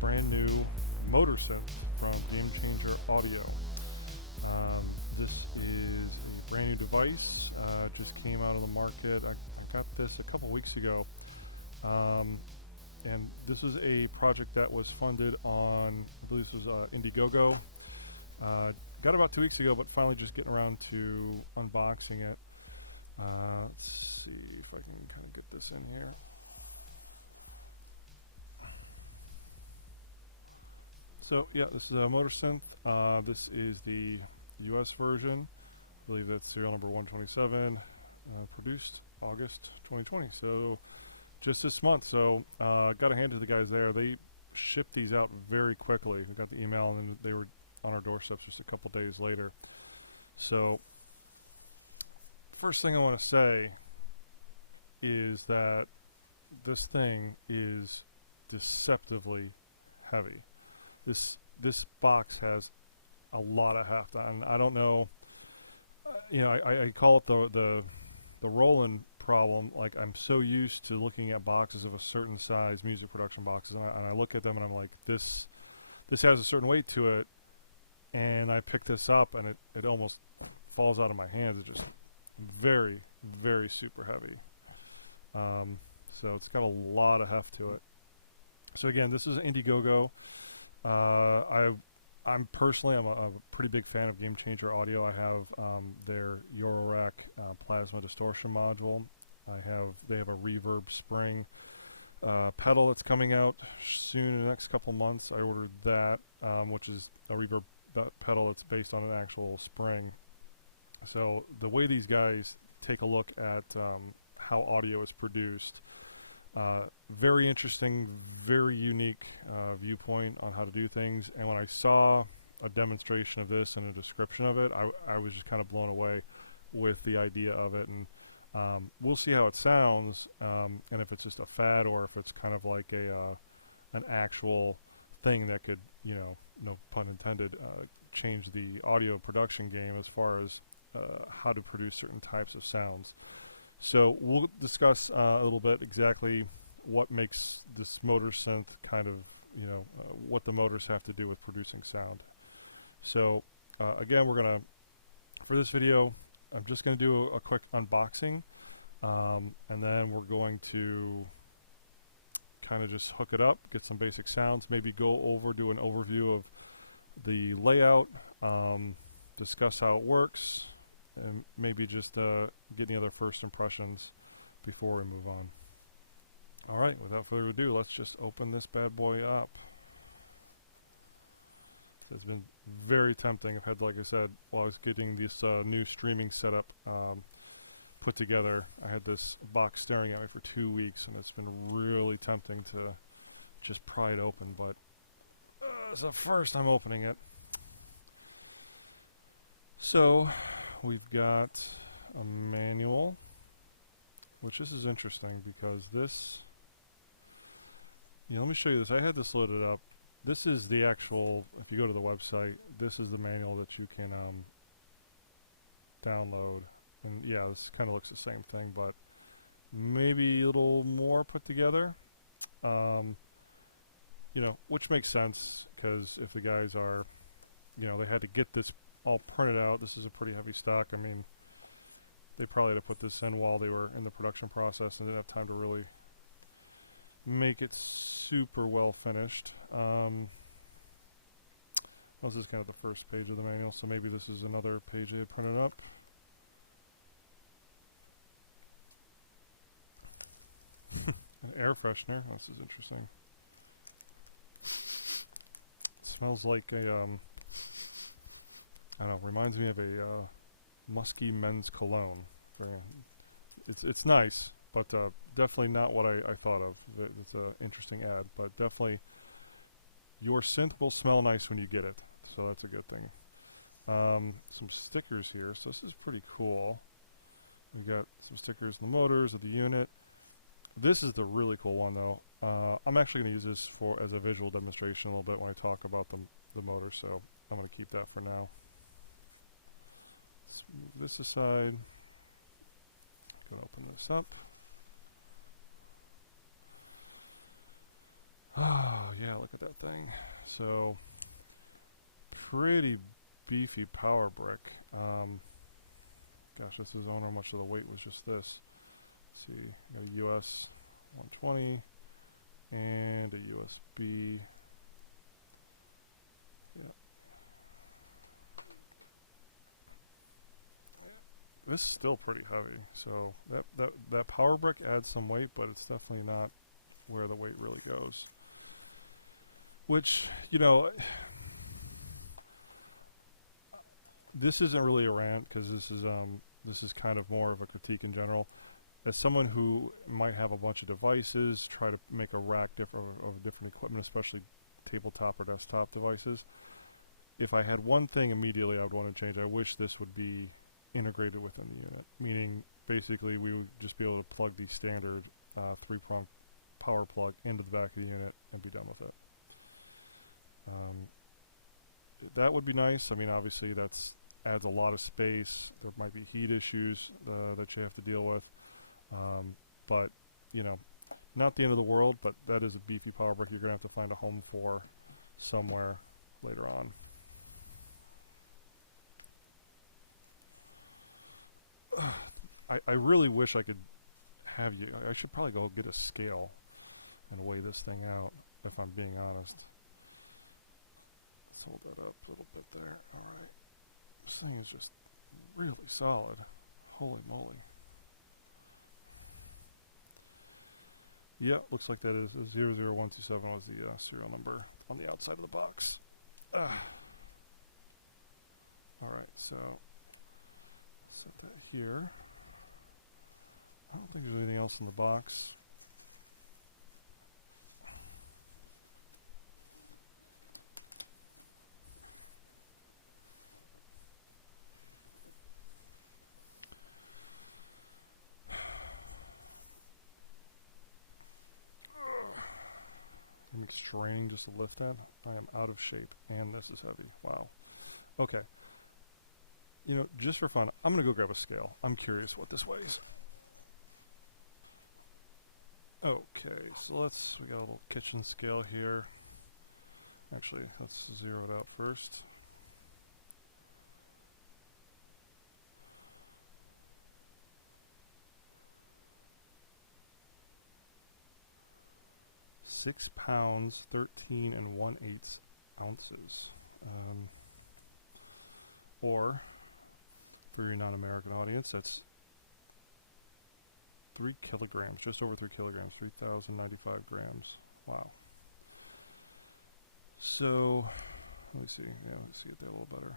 brand new Motor Synth from Gamechanger Audio. This is a brand new device, just came out of the market. I got this a couple weeks ago, and this is a project that was funded on, I believe this was Indiegogo. Got it about 2 weeks ago, but finally just getting around to unboxing it. Let's see if I can kind of get this in here. So yeah, this is a Motor Synth. This is the US version. I believe that's serial number 127, produced August 2020. So just this month. So got to hand it to the guys there. They shipped these out very quickly. We got the email and then they were on our doorsteps just a couple days later. So first thing I want to say is that this thing is deceptively heavy. This box has a lot of heft, and I don't know. You know, I call it the Roland problem. Like, I'm so used to looking at boxes of a certain size, music production boxes, and I look at them and I'm like, this has a certain weight to it, and I pick this up and it almost falls out of my hands. It's just very, very super heavy. So it's got a lot of heft to it. So again, this is Indiegogo. I'm personally a pretty big fan of Gamechanger Audio. I have their Eurorack plasma distortion module. They have a reverb spring pedal that's coming out soon in the next couple months. I ordered that, which is a reverb pedal that's based on an actual spring. So the way these guys take a look at how audio is produced, very interesting, very unique viewpoint on how to do things. And when I saw a demonstration of this and a description of it, I was just kind of blown away with the idea of it. And we'll see how it sounds, and if it's just a fad or if it's kind of like an actual thing that could, you know, no pun intended, change the audio production game as far as how to produce certain types of sounds. So we'll discuss a little bit exactly what makes this Motor Synth kind of, you know, what the motors have to do with producing sound. So again, for this video, I'm just going to do a quick unboxing, and then we're going to kind of just hook it up, get some basic sounds, maybe do an overview of the layout, discuss how it works, and maybe just get any other first impressions before we move on. Alright, without further ado, let's just open this bad boy up. It's been very tempting. I've had, like I said, while I was getting this new streaming setup put together, I had this box staring at me for 2 weeks, and it's been really tempting to just pry it open, but so first I'm opening it. So we've got a manual, which this is interesting because this, let me show you this. I had this loaded up. This is the actual, if you go to the website, this is the manual that you can download. And yeah, this kind of looks the same thing, but maybe a little more put together. You know, which makes sense, because if the guys are, you know, they had to get this all printed out. This is a pretty heavy stock. I mean, they probably had to put this in while they were in the production process and didn't have time to really make it super well finished. This is kind of the first page of the manual, so maybe this is another page they had printed up. An air freshener. This is interesting. It smells like a I don't know, reminds me of a musky men's cologne. It's nice, but definitely not what I thought of. It's an interesting ad, but definitely your synth will smell nice when you get it, so that's a good thing. Some stickers here, so this is pretty cool. We've got some stickers in the motors of the unit. This is the really cool one, though. I'm actually going to use this as a visual demonstration a little bit when I talk about the motor, so I'm going to keep that for now. Let's move this aside. Can open this up. Oh yeah, look at that thing. So, pretty beefy power brick. Gosh, this is, I wonder how much of the weight was just this. Let's see, a US 120 and a USB. Yeah. This is still pretty heavy, so that power brick adds some weight, but it's definitely not where the weight really goes. Which, you know, this isn't really a rant, because this is kind of more of a critique in general. As someone who might have a bunch of devices, try to make a rack of different equipment, especially tabletop or desktop devices, if I had one thing immediately I would want to change, I wish this would be integrated within the unit. Meaning, basically, we would just be able to plug the standard 3-prong power plug into the back of the unit and be done with it. That would be nice. I mean, obviously, that's adds a lot of space. There might be heat issues that you have to deal with. But, you know, not the end of the world, but that is a beefy power brick you're going to have to find a home for somewhere later on. I really wish I could have you. I should probably go get a scale and weigh this thing out, if I'm being honest. Let's hold that up a little bit there. Alright. This thing is just really solid. Holy moly. Yep, looks like that is 00127 was the serial number on the outside of the box. Alright, so set that here. I don't think there's anything else in the box. I'm straining just to lift that. I am out of shape, and this is heavy. Wow. Okay. You know, just for fun, I'm going to go grab a scale. I'm curious what this weighs. Okay, so we got a little kitchen scale here. Actually, let's zero it out first. £6, 13 1/8 ounces. Or, for your non-American audience, that's 3 kilograms, just over 3 kilograms, 3,095 grams. Wow. So, let's see. Yeah, let's get that a little better.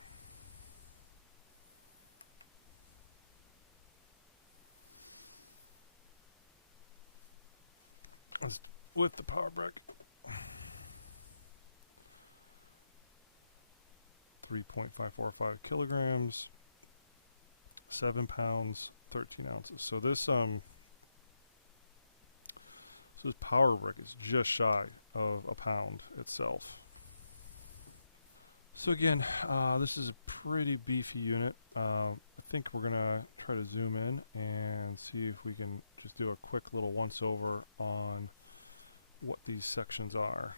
Let's with the power brick. 3.545 kilograms, 7 pounds, 13 ounces. So this this power brick is just shy of a pound itself. So again, this is a pretty beefy unit. I think we're gonna try to zoom in and see if we can just do a quick little once over on what these sections are.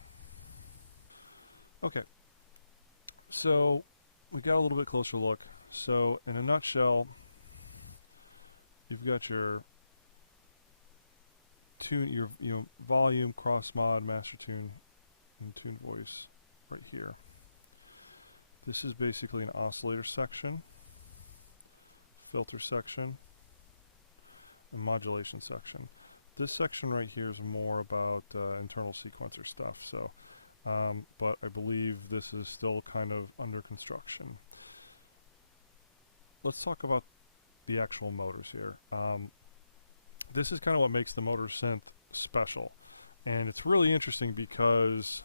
Okay, so we got a little bit closer look. So in a nutshell, you've got your tune, your volume, cross mod, master tune, and tune voice right here. This is basically an oscillator section, filter section, and modulation section. This section right here is more about internal sequencer stuff. So, but I believe this is still kind of under construction. Let's talk about the actual motors here. This is kind of what makes the Motor Synth special, and it's really interesting because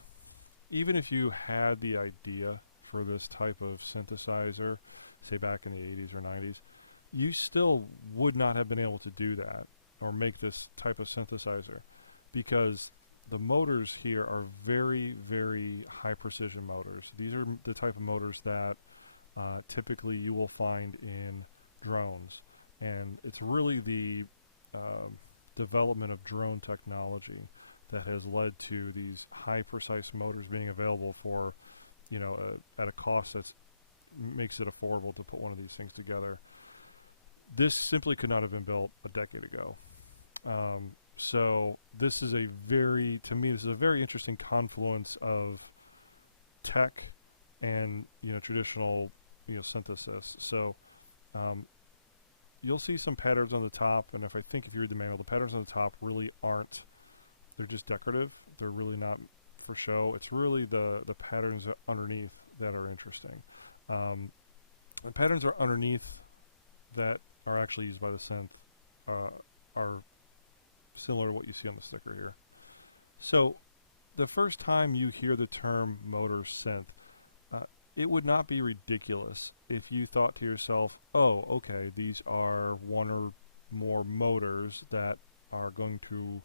even if you had the idea for this type of synthesizer, say back in the 80s or 90s, you still would not have been able to do that or make this type of synthesizer, because the motors here are very, very high precision motors. These are the type of motors that typically you will find in drones, and it's really the development of drone technology that has led to these high precise motors being available for, at a cost that makes it affordable to put one of these things together. This simply could not have been built a decade ago. So this is to me, this is a very interesting confluence of tech and, traditional, synthesis. So you'll see some patterns on the top, and if you read the manual, the patterns on the top really aren't, they're just decorative. They're really not for show. It's really the patterns underneath that are interesting. The patterns are underneath that are actually used by the synth are similar to what you see on the sticker here. So the first time you hear the term Motor Synth, it would not be ridiculous if you thought to yourself, oh, okay, these are one or more motors that are going to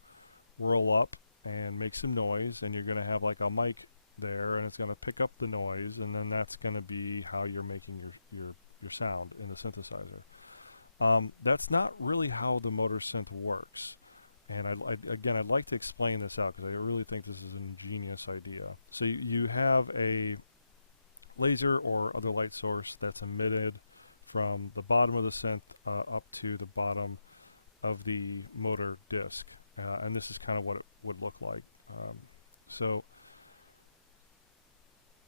whirl up and make some noise, and you're going to have like a mic there, and it's going to pick up the noise, and then that's going to be how you're making your sound in the synthesizer. That's not really how the Motor Synth works. And I'd like to explain this out because I really think this is an ingenious idea. So you have a laser or other light source that's emitted from the bottom of the synth up to the bottom of the motor disc. And this is kind of what it would look like. So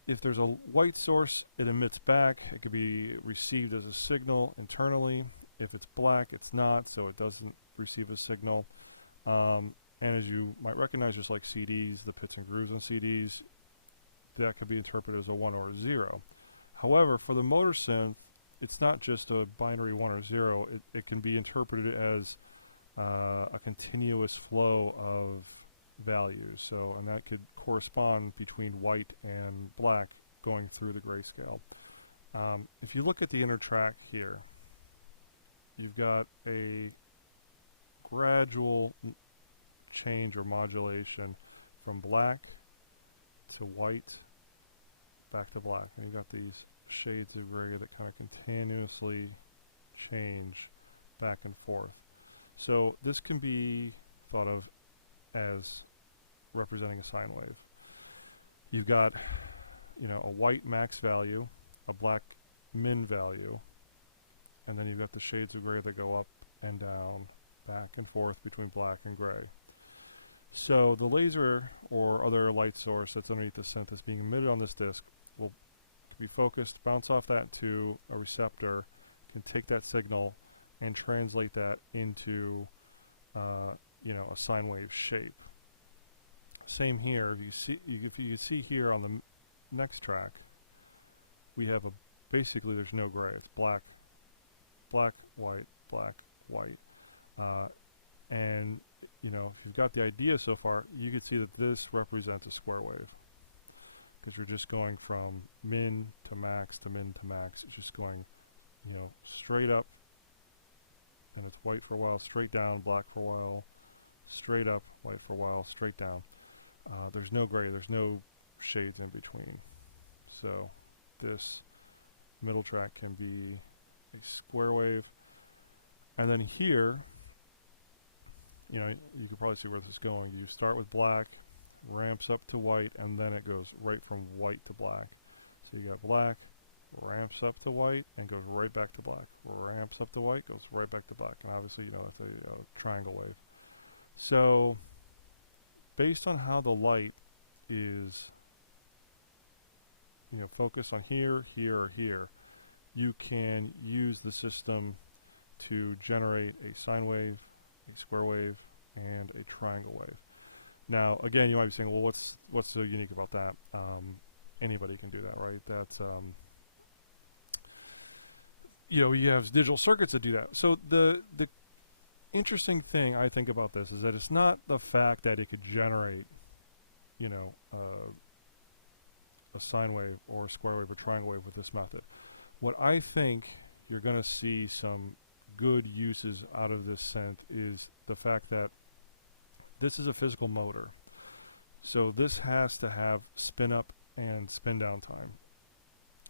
if there's a white source, it emits back. It could be received as a signal internally. If it's black, it's not, so it doesn't receive a signal. And as you might recognize, just like CDs, the pits and grooves on CDs, that could be interpreted as a 1 or a 0. However, for the Motor Synth, it's not just a binary 1 or 0. It can be interpreted as a continuous flow of values. So, and that could correspond between white and black going through the grayscale. If you look at the inner track here, you've got a gradual change or modulation from black to white back to black, and you've got these shades of gray that kind of continuously change back and forth. So this can be thought of as representing a sine wave. You've got, a white max value, a black min value, and then you've got the shades of gray that go up and down, back and forth between black and gray. So the laser or other light source that's underneath the synth that's being emitted on this disc will be focused, bounce off that to a receptor, can take that signal and translate that into a sine wave shape. Same here. If you see here on the next track, we have basically there's no gray. It's black, black, white, black, white. And if you've got the idea so far, you can see that this represents a square wave, because you're just going from min to max to min to max. It's just going, straight up, and it's white for a while, straight down, black for a while, straight up, white for a while, straight down. There's no gray, there's no shades in between. So this middle track can be a square wave. And then here, you can probably see where this is going. You start with black, ramps up to white, and then it goes right from white to black. So you got black, ramps up to white, and goes right back to black. Ramps up to white, goes right back to black. And obviously, it's a triangle wave. So based on how the light is, focused on here, here, or here, you can use the system to generate a sine wave, a square wave, and a triangle wave. Now, again, you might be saying, well, what's so unique about that? Anybody can do that, right? That's you have digital circuits that do that. So the interesting thing I think about this is that it's not the fact that it could generate, a sine wave or a square wave or triangle wave with this method. What I think you're going to see some good uses out of this synth is the fact that this is a physical motor. So this has to have spin up and spin down time.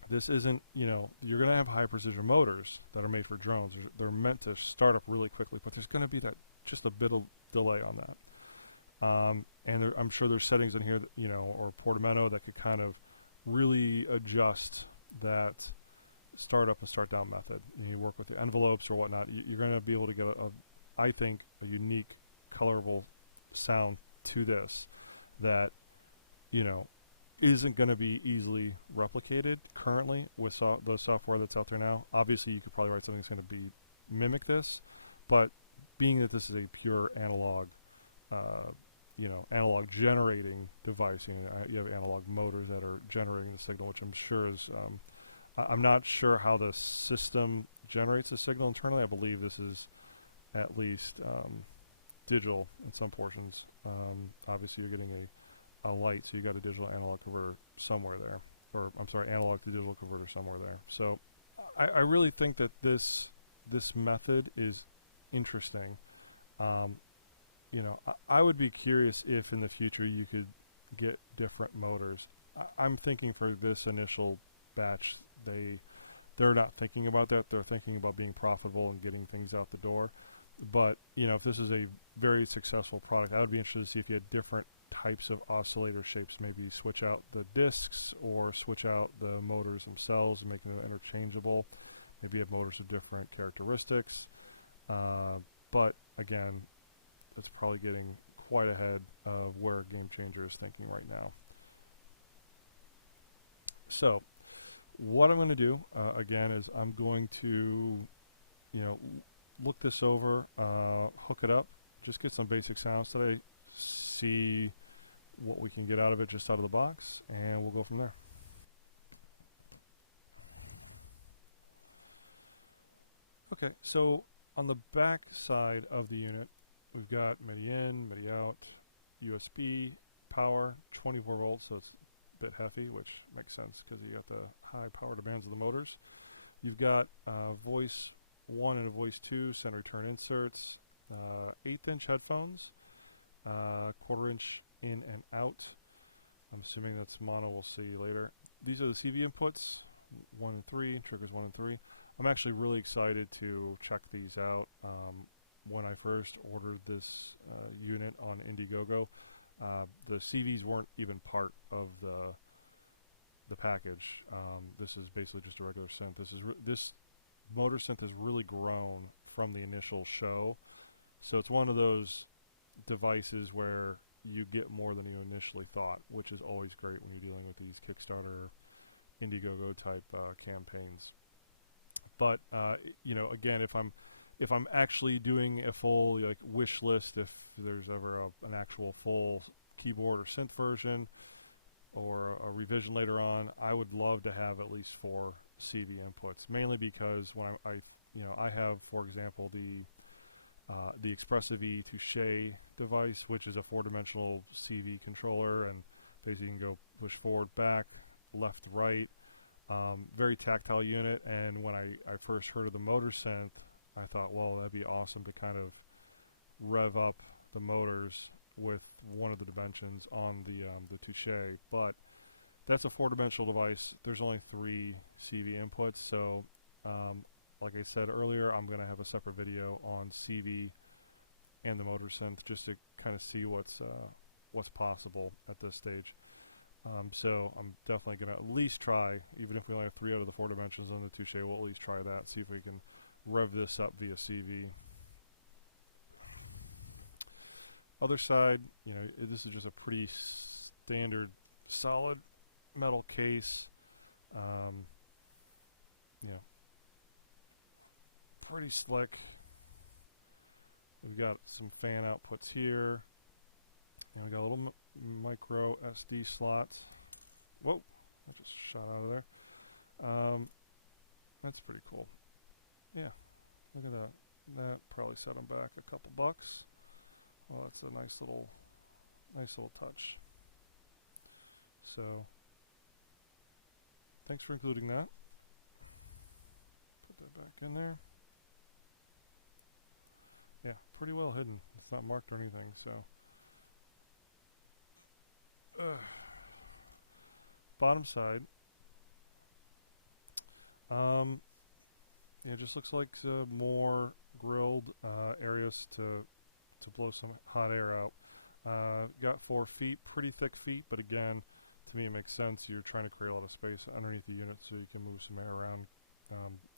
This isn't, you're going to have high precision motors that are made for drones. They're meant to start up really quickly, but there's going to be just a bit of delay on that. And I'm sure there's settings in here that, you know, or portamento that could kind of really adjust that start up and start down method. You work with the envelopes or whatnot. You're going to be able to get I think, a unique, colorful sound to this that, you know, isn't going to be easily replicated currently with the software that's out there now. Obviously, you could probably write something that's going to be mimic this, but being that this is a pure analog, you know, analog generating device, you have analog motors that are generating the signal, which I'm sure is, I'm not sure how the system generates the signal internally. I believe this is at least digital in some portions. Obviously, you're getting a light, so you got a digital analog converter somewhere there, or I'm sorry, analog to digital converter somewhere there. So I really think that this method is interesting. You know, I would be curious if in the future you could get different motors. I'm thinking for this initial batch, they're not thinking about that. They're thinking about being profitable and getting things out the door. But, you know, if this is a very successful product, I would be interested to see if you had different types of oscillator shapes. Maybe switch out the discs or switch out the motors themselves and make them interchangeable. Maybe you have motors with different characteristics. But, again, it's probably getting quite ahead of where Gamechanger is thinking right now. So, what I'm going to do, again, is I'm going to, you know, look this over, hook it up, just get some basic sounds today, see what we can get out of it just out of the box, and we'll go from there. Okay, so on the back side of the unit, we've got MIDI in, MIDI out, USB, power, 24 volts, so it's a bit hefty, which makes sense because you got the high power demands of the motors. You've got voice 1 and a voice 2 center return inserts, 1/8" headphones, 1/4" in and out. I'm assuming that's mono, we'll see later. These are the CV inputs, 1 and 3, triggers 1 and 3. I'm actually really excited to check these out. When I first ordered this unit on Indiegogo, the CVs weren't even part of the package. This is basically just a regular synth. This Motor Synth has really grown from the initial show, so it's one of those devices where you get more than you initially thought, which is always great when you're dealing with these Kickstarter, Indiegogo type campaigns. But you know, again, if I'm actually doing a full like wish list, if there's ever an actual full keyboard or synth version, or a revision later on, I would love to have at least 4 CV inputs, mainly because when I have, for example, the Expressive E Touche device, which is a 4-dimensional CV controller, and basically you can go push forward, back, left, right, very tactile unit. And when I first heard of the Motor Synth, I thought, well, that'd be awesome to kind of rev up the motors with one of the dimensions on the Touche, but that's a 4-dimensional device. There's only 3 CV inputs, so like I said earlier, I'm going to have a separate video on CV and the Motor Synth just to kind of see what's possible at this stage. So I'm definitely going to at least try, even if we only have 3 out of the 4 dimensions on the Touche, we'll at least try that, see if we can rev this up via CV. Other side, you know, this is just a pretty standard solid metal case. You know, pretty slick. We've got some fan outputs here, and we got a little micro SD slots. Whoa, that just shot out of there. That's pretty cool. Yeah, look at that. That probably set them back a couple bucks. Well, that's a nice little touch. So, thanks for including that. Put that back in there. Yeah, pretty well hidden. It's not marked or anything, so. Bottom side. Yeah, it just looks like more grilled areas to blow some hot air out. Got 4 feet, pretty thick feet, but again, to me it makes sense. You're trying to create a lot of space underneath the unit so you can move some air around,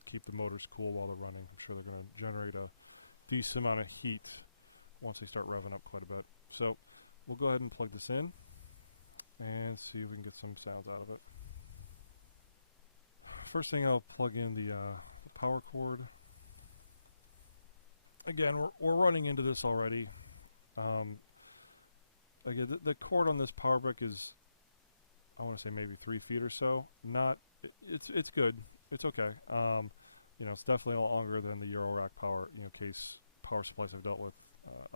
keep the motors cool while they're running. I'm sure they're going to generate a decent amount of heat once they start revving up quite a bit. So we'll go ahead and plug this in and see if we can get some sounds out of it. First thing, I'll plug in the power cord. Again, we're running into this already. Again, the cord on this power brick is, I want to say maybe 3 feet or so. It's good. It's okay. You know, it's definitely a lot longer than the Eurorack power, case power supplies I've dealt with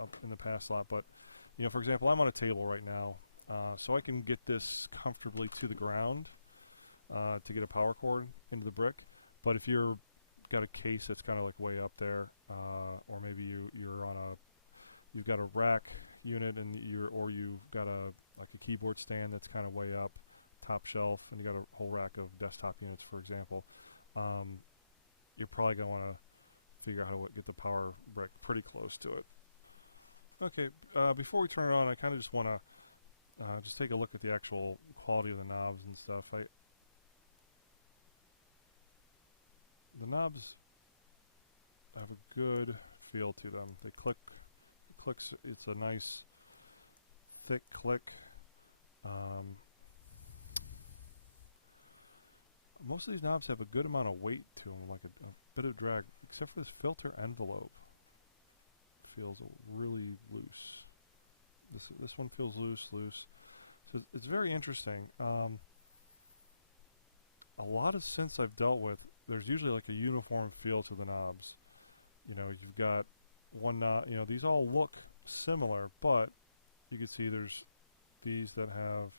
up in the past a lot. But, for example, I'm on a table right now, so I can get this comfortably to the ground to get a power cord into the brick. But if you're got a case that's kind of like way up there, or maybe you've got a rack unit and you've got a keyboard stand that's kind of way up, top shelf, and you got a whole rack of desktop units, for example, you're probably going to want to figure out how to get the power brick pretty close to it. Okay, before we turn it on, I kind of just want to just take a look at the actual quality of the knobs and stuff. The knobs have a good feel to them. They clicks. It's a nice thick click. Most of these knobs have a good amount of weight to them, like a bit of drag, except for this filter envelope. Feels really loose. This one feels loose. So it's very interesting. A lot of synths I've dealt with, there's usually like a uniform feel to the knobs. You've got one knob, these all look similar, but you can see there's these that have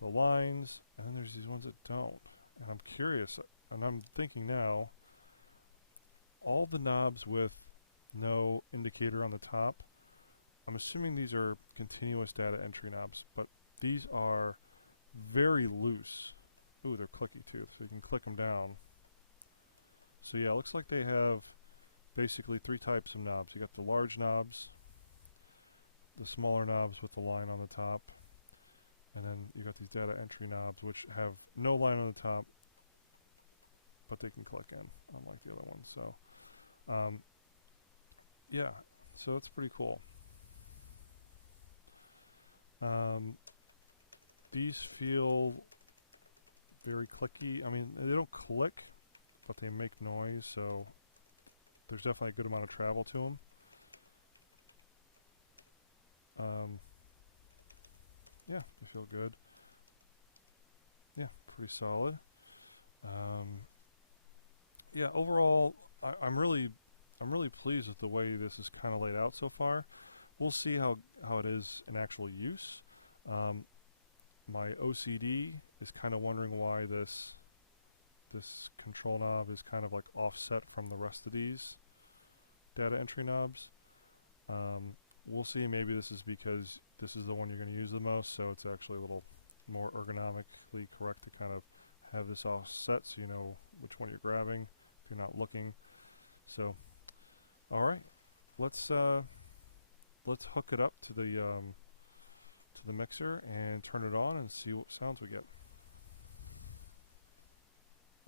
the lines, and then there's these ones that don't. And I'm curious, and I'm thinking now, all the knobs with no indicator on the top, I'm assuming these are continuous data entry knobs, but these are very loose. Ooh, they're clicky too, so you can click them down. So yeah, it looks like they have basically 3 types of knobs. You got the large knobs, the smaller knobs with the line on the top, and then you got these data entry knobs which have no line on the top, but they can click in, unlike the other ones. So yeah, so it's pretty cool. These feel very clicky. I mean, they don't click, but they make noise, so there's definitely a good amount of travel to them. Yeah, they feel good. Yeah, pretty solid. Yeah, overall, I'm really pleased with the way this is kind of laid out so far. We'll see how it is in actual use. My OCD is kind of wondering why this control knob is kind of like offset from the rest of these data entry knobs. We'll see. Maybe this is because this is the one you're going to use the most, so it's actually a little more ergonomically correct to kind of have this offset so you know which one you're grabbing if you're not looking. So, all right, let's hook it up to the mixer and turn it on and see what sounds we get.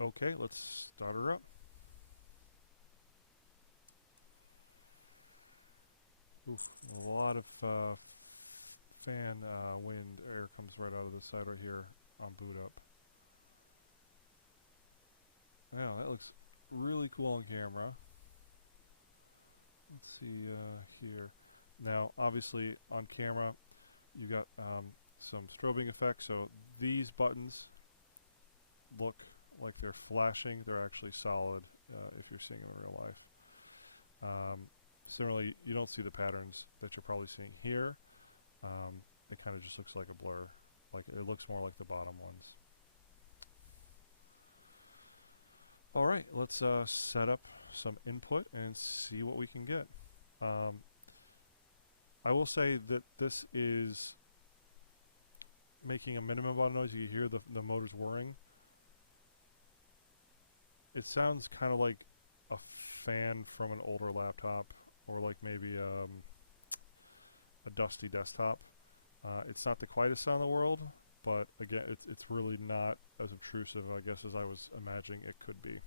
Okay, let's start her up. Oof, a lot of fan wind air comes right out of the side right here on boot up. Wow, that looks really cool on camera. Let's see here. Now, obviously on camera, you got some strobing effects, so these buttons look like they're flashing. They're actually solid if you're seeing them in real life. Similarly, you don't see the patterns that you're probably seeing here. It kind of just looks like a blur. Like it looks more like the bottom ones. All right, let's set up some input and see what we can get. I will say that this is making a minimum amount of noise. You hear the motors whirring. It sounds kind of like a fan from an older laptop, or like maybe a dusty desktop. It's not the quietest sound in the world, but again, it's really not as obtrusive, I guess, as I was imagining it could be.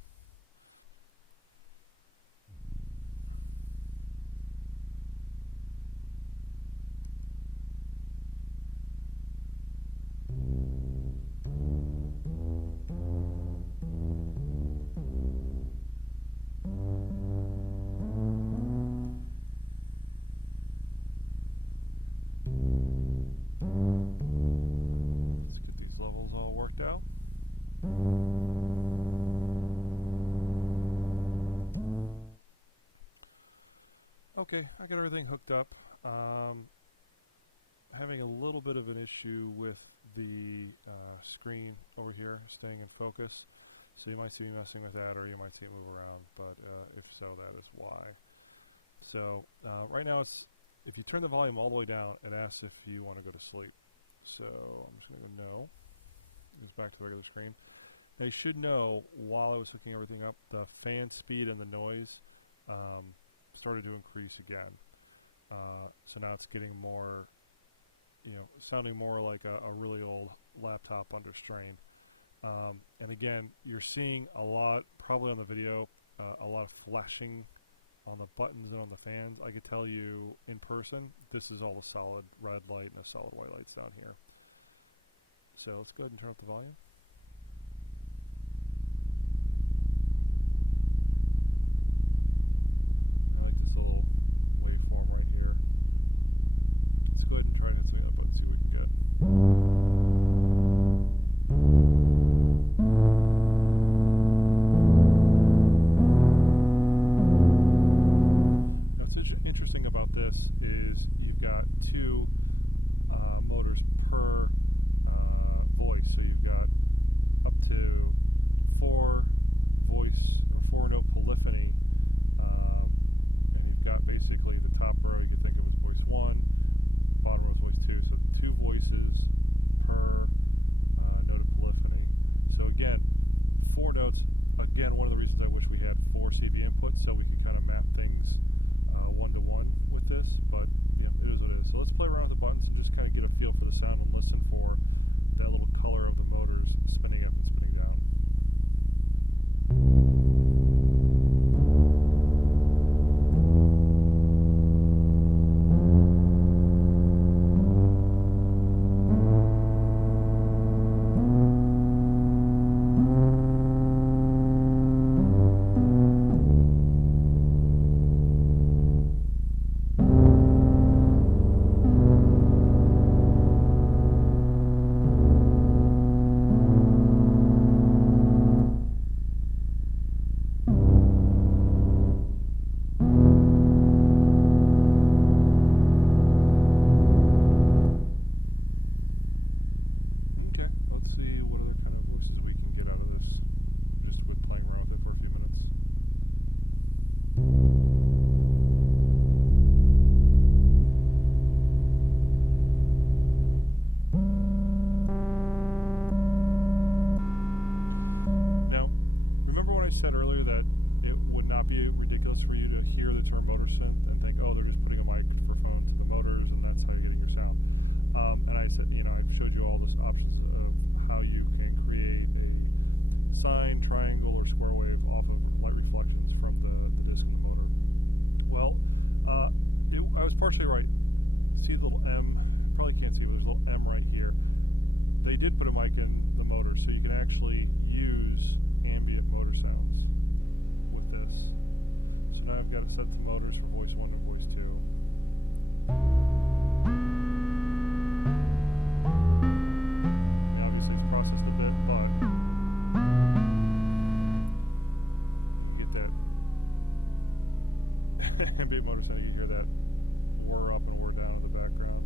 Okay, I got everything hooked up. Having a little bit of an issue with the screen over here staying in focus. So you might see me messing with that, or you might see it move around, but if so, that is why. So right now, if you turn the volume all the way down, it asks if you want to go to sleep. So I'm just going to go no. Moves back to the regular screen. Now you should know, while I was hooking everything up, the fan speed and the noise started to increase again. So now it's getting more, sounding more like a really old laptop under strain. And again, you're seeing a lot, probably on the video, a lot of flashing on the buttons and on the fans. I could tell you in person, this is all a solid red light and a solid white lights down here. So let's go ahead and turn up the volume. I like this little waveform right here. Let's go ahead and try to hit something up and see what we can get. Now what's interesting about this is you've got two motors per voice, so you've got up to 4 note polyphony, and you've got basically the top row you can think of as voice 1, bottom row is voice 2, so 2 voices per note of polyphony. So again, 4 notes. Again, one of the reasons I wish we had 4 CV inputs so we could kind of map things one-to-one with this, but it is what it is. So let's play around with the buttons and just kind of get a feel for the sound and listen for that little color of the motors spinning up and spinning down. I said earlier that it would not be ridiculous for you to hear the term Motor Synth and think, oh, they're just putting a microphone to the motors and that's how you're getting your sound. And I said, I showed you all the options of how you can create a sine, triangle, or square wave off of light reflections from the disc and the motor. Well, I was partially right. See the little M? Probably can't see it, but there's a little M right here. They did put a mic in the motor, so you can actually use ambient motor sounds with this. So now I've got it set to motors for voice 1 and voice 2. Now obviously it's processed a bit, but you get that ambient motor sound. You can hear that whir up and whir down in the background.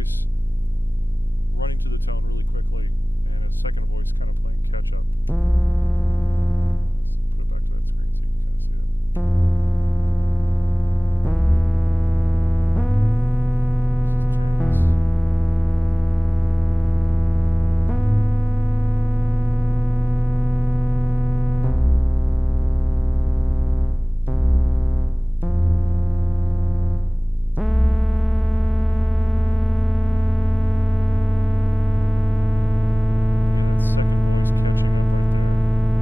voice running to the tone really quickly, and a second voice kind of playing catch up. Let's put it back to that screen so you can kind of see it. Second voice catching up right there.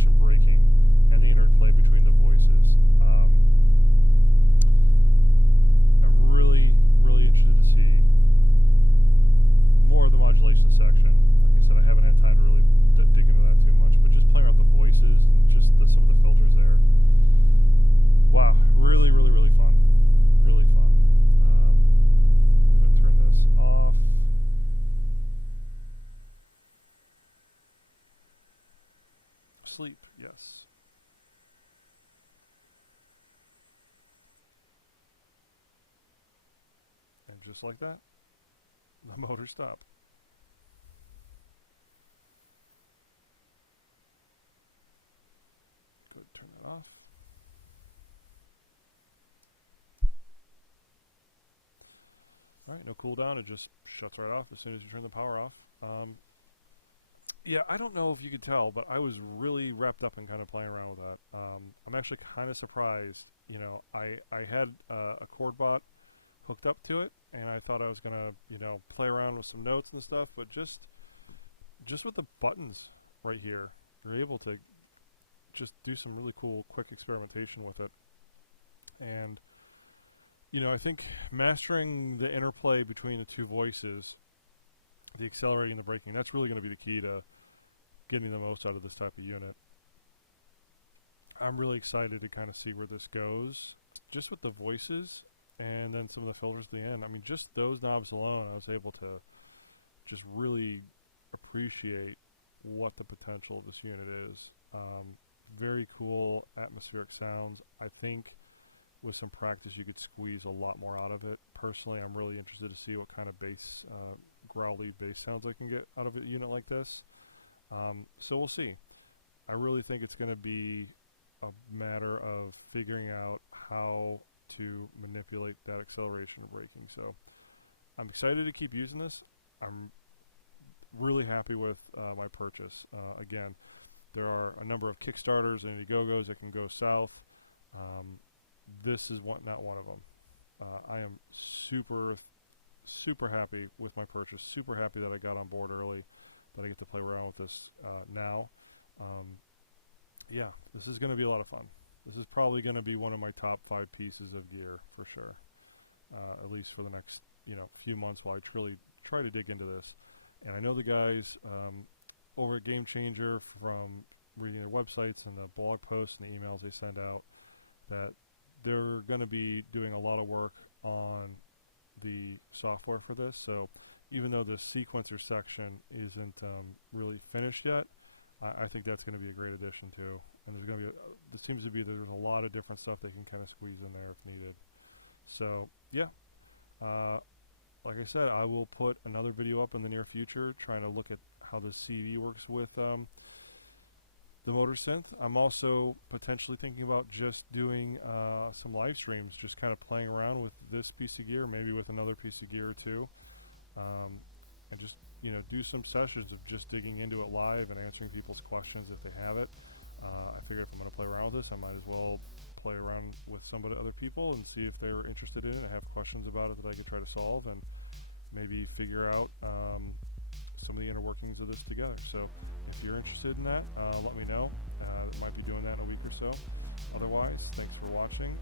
acceleration, braking, and the interplay between the voices. I'm really, really interested to see more of the modulation section. Like I said, I haven't had time to really dig into that too much, but just playing around with the voices and just some of the filters there. Wow, really, really, really fun. Really fun. I'm going to turn this off. Sleep, yes. And just like that, the motor stopped. Go ahead and turn that off. Alright, no cooldown, it just shuts right off as soon as you turn the power off. Yeah, I don't know if you could tell, but I was really wrapped up in kind of playing around with that. I'm actually kind of surprised. You know, I had a chord bot hooked up to it, and I thought I was going to, you know, play around with some notes and stuff, but just with the buttons right here, you're able to just do some really cool, quick experimentation with it. And, you know, I think mastering the interplay between the two voices, the accelerating and the braking, that's really going to be the key to getting the most out of this type of unit. I'm really excited to kind of see where this goes, just with the voices and then some of the filters at the end. I mean, just those knobs alone, I was able to just really appreciate what the potential of this unit is. Very cool atmospheric sounds. I think with some practice you could squeeze a lot more out of it. Personally, I'm really interested to see what kind of bass, growly bass sounds I can get out of a unit like this. So we'll see. I really think it's going to be a matter of figuring out how to manipulate that acceleration and braking. So I'm excited to keep using this. I'm really happy with my purchase. Again, there are a number of Kickstarters and Indiegogos that can go south. This is not one of them. I am super happy with my purchase. Super happy that I got on board early, that I get to play around with this now. Yeah, this is going to be a lot of fun. This is probably going to be one of my top 5 pieces of gear for sure, at least for the next few months while I truly try to dig into this. And I know the guys over at Gamechanger, from reading their websites and the blog posts and the emails they send out, that they're going to be doing a lot of work on the software for this. So even though the sequencer section isn't really finished yet, I think that's going to be a great addition too. And there's going to be there seems to be there's a lot of different stuff they can kind of squeeze in there if needed. So yeah, like I said, I will put another video up in the near future trying to look at how the CD works with the Motor Synth. I'm also potentially thinking about just doing some live streams, just kind of playing around with this piece of gear, maybe with another piece of gear or two, and just do some sessions of just digging into it live and answering people's questions if they have it. I figured if I'm going to play around with this, I might as well play around with some of the other people and see if they're interested in it and have questions about it that I could try to solve, and maybe figure out some of the inner workings of this together. So if you're interested in that, let me know. Might be doing that in a week or so. Otherwise, thanks for watching,